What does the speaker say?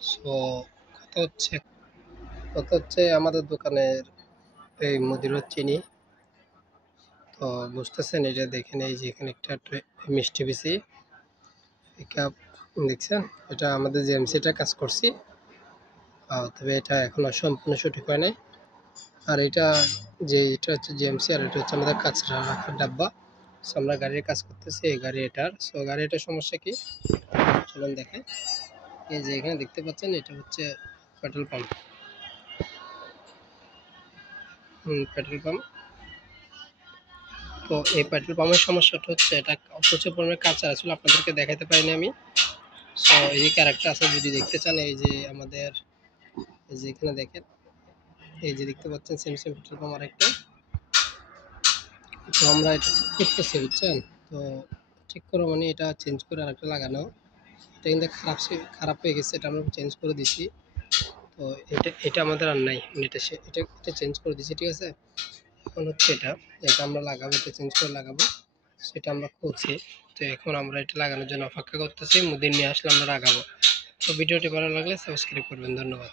So কথা হচ্ছে আমাদের দোকানের এই মদিরার চিনি। তো বুঝতেছেন, এটা দেখেন, এই যে এখানে একটা মিষ্টি বিচি কাপ দেখছেন, এটা আমাদের জেএমসিটা কাজ করছি। তবে এটা এখনো সম্পূর্ণ সঠিক হয় নাই। আর এটা হচ্ছে জেএমসি, আর এটা হচ্ছে আমাদের কাঁচরা রাখার ডাব্বা। সো আমরা গাড়ির কাজ করতেছি, এই গাড়ি এটার। সো গাড়ি এটার সমস্যা কি, চলুন দেখেন। এই যে এখানে দেখতে পাচ্ছেন, এটা হচ্ছে পেট্রোল পাম্প। Petrol pump. তো এই পেট্রোল পাম্পের সমস্যাটা হচ্ছে, এটা প্রচুর পরিমাণে কাঁচা, আসলে আপনাদেরকে দেখাতে পারিনি আমি। সো এই যে ক্যারেক্টার আছে, যদি দেখতে চান, এই যে আমাদের, এই যে এখানে দেখেন, এই যে দেখতে পাচ্ছেন সেম সেম পেট্রোল পাম্প আরেকটা। তো আমরা এটা ঠিক করতেছি, বুঝছেন। তো ঠিক করো মানে এটা চেঞ্জ করে আরেকটা লাগানো। এটা কিন্তু খারাপ হয়ে গেছে, এটা আমরা চেঞ্জ করে দিছি। তো এটা এটা আমাদের আর নাই, মানে এটা চেঞ্জ করে দিছি, ঠিক আছে। এখন হচ্ছে এটা এটা আমরা লাগাবো, এটা চেঞ্জ করে লাগাবো, সেটা আমরা করছি। তো এখন আমরা এটা লাগানোর জন্য অপেক্ষা করতেছি, মুদির নিয়ে আসলে আমরা লাগাবো। তো ভিডিওটি ভালো লাগলে সাবস্ক্রাইব করবেন, ধন্যবাদ।